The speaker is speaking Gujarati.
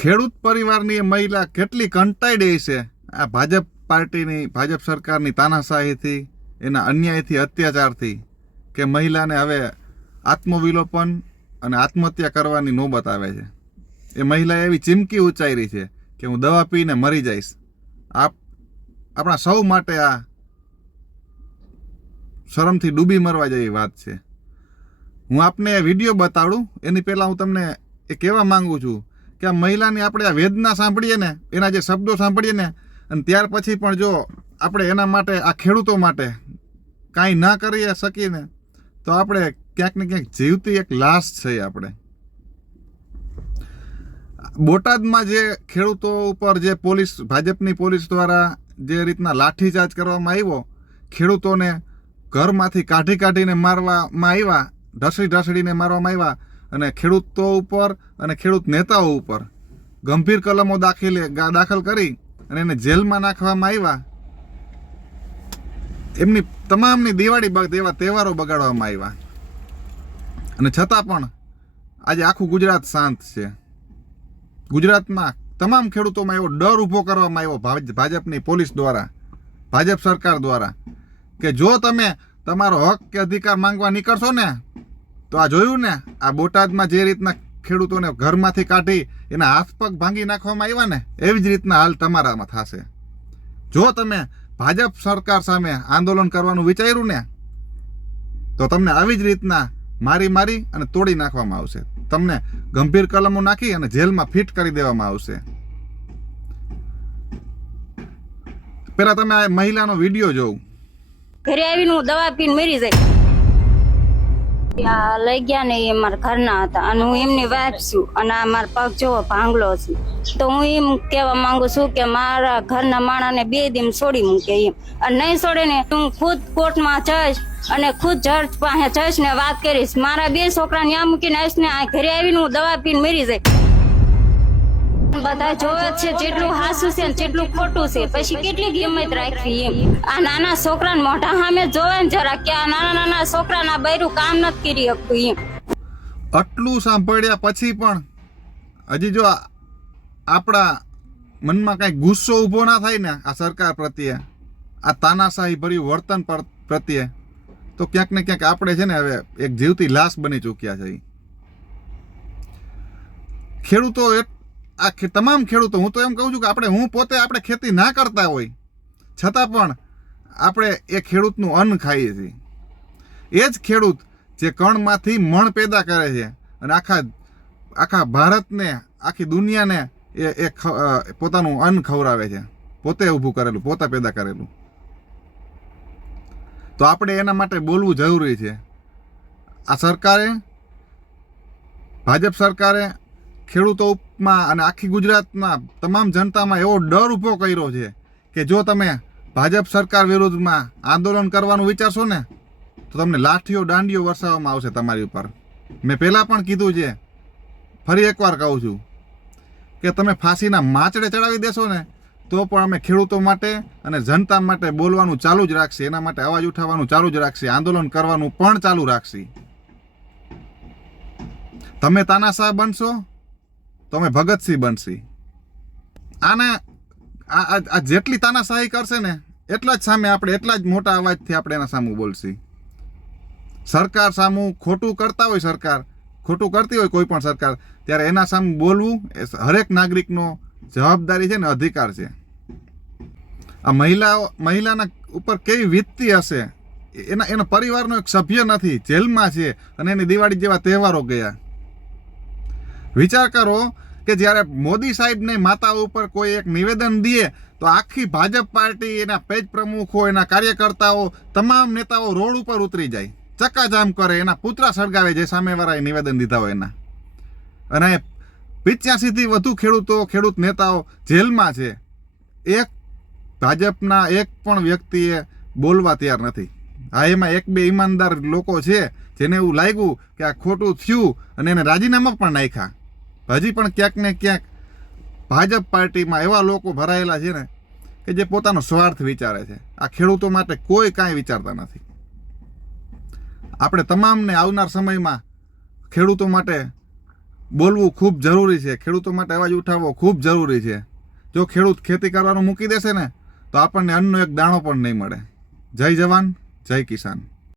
ખેડૂત પરિવારની મહિલા કેટલી કંટાળી છે આ ભાજપ પાર્ટીની, ભાજપ સરકારની તાનાશાહીથી, એના અન્યાયથી, અત્યાચારથી, કે મહિલાને હવે આત્મવિલોપન અને આત્મહત્યા કરવાની નોબત આવે છે. એ મહિલાએ એવી ચીમકી ઉચ્ચારી છે કે હું દવા પીને મરી જઈશ. આપણા સૌ માટે આ શરમથી ડૂબી મરવા જેવી વાત છે. હું આપને વિડીયો બતાડું એની પહેલાં હું તમને એ કહેવા માંગુ છું કે આ મહિલાની આપણે આ વેદના સાંભળીએ ને, એના જે શબ્દો સાંભળીએ ને, અને ત્યાર પછી પણ જો આપણે એના માટે, આ ખેડૂતો માટે કાંઈ ના કરી શકીએ ને, તો આપણે ક્યાંક ને ક્યાંક જીવતી એક લાશ છે. આપણે બોટાદમાં જે ખેડૂતો ઉપર જે પોલીસ, ભાજપની પોલીસ દ્વારા જે રીતના લાઠીચાર્જ કરવામાં આવ્યો, ખેડૂતોને ઘરમાંથી કાઢીને મારવામાં આવ્યા, ઢસડીને મારવામાં આવ્યા, અને ખેડૂતો ઉપર અને ખેડૂત નેતાઓ ઉપર ગંભીર કલમો દાખલ કરી અને એને જેલમાં નાખવામાં આવ્યા. એમની તમામની દિવાળી એવા તહેવારો બગાડવામાં આવ્યા, અને છતાં પણ આજે આખું ગુજરાત શાંત છે. ગુજરાતમાં તમામ ખેડૂતોમાં એવો ડર ઊભો કરવામાં આવ્યો ભાજપની પોલીસ દ્વારા, ભાજપ સરકાર દ્વારા, કે જો તમે તમારો હક કે અધિકાર માંગવા નીકળશો ને, તો આ જોયું ને, આ બોટાદમાં જે રીતના ખેડૂતોને ઘરમાંથી કાઢી એના હાથ પગ ભાંગી નાખવામાં આવ્યા ને, એવી જ રીતના હાલ તમારામાં થશે. જો તમે ભાજપ સરકાર સામે આંદોલન કરવાનું વિચાર્યું ને, તો તમને આવી જ રીતના મારી અને તોડી નાખવામાં આવશે. તમને ગંભીર કલમો નાખી અને જેલમાં ફિટ કરી દેવામાં આવશે. પેલા તમે આ મહિલાનો વિડીયો જોઉં. ઘરે આવીને હું દવા પીને મરી જાય. લઈ ગયા ને એ મારા ઘરના હતા, અને હું એમની વાઈફ છું, અને આ મારા પગ જેવો ભાંગલો છે. તો હું એમ કહેવા માંગુ છું કે મારા ઘરના માણાને 2 દિન છોડી મૂકે એમ, અને નહીં છોડે ને હું ખુદ કોર્ટમાં જઈશ અને ખુદ જજ પાસે જઈશ ને વાત કરીશ. મારા 2 છોકરાને ત્યાં મૂકીને આવીશ ને, આ ઘરે આવીને હું દવા પીને મરી જાય. બધા જોવે છે જેટલું હાસું છે ને જેટલું ખોટું છે, પછી કેટલી કિંમત રાખવી એમ. આ નાના છોકરાને મોઢા સામે જોવે ને જરા, કે આ નાના છોકરાના બૈરું કામ નથી કરી શકતું એમ. આટલું સાંભળ્યા પછી પણ હજી જો આપણા મનમાં કાંઈ ગુસ્સો ઊભો ના થાય ને આ સરકાર પ્રત્યે, આ તાનાશાહી ભર્યું વર્તન પ્રત્યે, તો ક્યાંક ને ક્યાંક આપણે છે ને હવે એક જીવતી લાશ બની ચૂક્યા છે. ખેડૂતો, આ તમામ ખેડૂતો, હું તો એમ કહું છું કે હું પોતે આપણે ખેતી ના કરતા હોય છતાં પણ આપણે એ ખેડૂતનું અન્ન ખાઈએ છીએ. એ જ ખેડૂત જે કણમાંથી મણ પેદા કરે છે અને આખા ભારતને, આખી દુનિયાને એ પોતાનું અન્ન ખવડાવે છે, પોતે ઊભું કરેલું, પોતે પેદા કરેલું. તો આપણે એના માટે બોલવું જરૂરી છે. આ સરકારે, ભાજપ સરકારે ખેડૂતોમાં અને આખી ગુજરાતના તમામ જનતામાં એવો ડર ઊભો કર્યો છે કે જો તમે ભાજપ સરકાર વિરુદ્ધમાં આંદોલન કરવાનું વિચારશો ને, તો તમને લાઠીઓ, દાંડીઓ વરસાવવામાં આવશે તમારી ઉપર. મેં પહેલાં પણ કીધું છે, ફરી એકવાર કહું છું કે તમે ફાંસીના માચડે ચડાવી દેશો ને, તો પણ અમે ખેડૂતો માટે અને જનતા માટે બોલવાનું ચાલુ જ રાખશે, એના માટે અવાજ ઉઠાવવાનું ચાલુ જ રાખશે, આંદોલન કરવાનું પણ ચાલુ રાખશે. તમે તાનાશાહ બનશો તો અમે ભગતસિંહ બનશી. આને આ જેટલી તાનાશાહી કરશે ને, એટલા જ સામે આપણે, એટલા જ મોટા અવાજથી આપણે એના સામું બોલશી. સરકાર સામું ખોટું કરતા હોય, સરકાર ખોટું કરતી હોય કોઈ પણ સરકાર, ત્યારે એના સામે બોલવું એ હરેક નાગરિકનો જવાબદારી છે ને, અધિકાર છે. આ મહિલાના ઉપર કેવી વીતતી હશે, એના પરિવારનો એક સભ્ય નથી, જેલમાં છે, અને એની દિવાળી જેવા તહેવારો ગયા. વિચાર કરો કે જ્યારે મોદી સાહેબને માતા ઉપર કોઈ એક નિવેદન દે તો આખી ભાજપ પાર્ટી, એના પેજ પ્રમુખો, એના કાર્યકર્તાઓ, તમામ નેતાઓ રોડ ઉપર ઉતરી જાય, ચક્કાજામ કરે, એના પુતળા સળગાવે જે સામેવાળાએ નિવેદન દીધા હોય એના. અને 85થી વધુ ખેડૂત નેતાઓ જેલમાં છે. એક ભાજપના એક પણ વ્યક્તિએ બોલવા તૈયાર નથી. હા, એમાં 1-2 ઈમાનદાર લોકો છે જેને એવું લાગ્યું કે આ ખોટું થયું અને એને રાજીનામા પણ નાખ્યા. હજી પણ ક્યાંક ને ક્યાંક ભાજપ પાર્ટીમાં એવા લોકો ભરાયેલા છે ને કે જે પોતાનો સ્વાર્થ વિચારે છે. આ ખેડૂતો માટે કોઈ કાંઈ વિચારતા નથી. આપણે તમામને આવનાર સમયમાં ખેડૂતો માટે બોલવું ખૂબ જરૂરી છે. ખેડૂતો માટે અવાજ ઉઠાવવો ખૂબ જરૂરી છે. જો ખેડૂત ખેતી કરવાનું મૂકી દેશે ને તો આપણને અન્નનો એક દાણો પણ નહીં મળે. જય જવાન, જય કિસાન.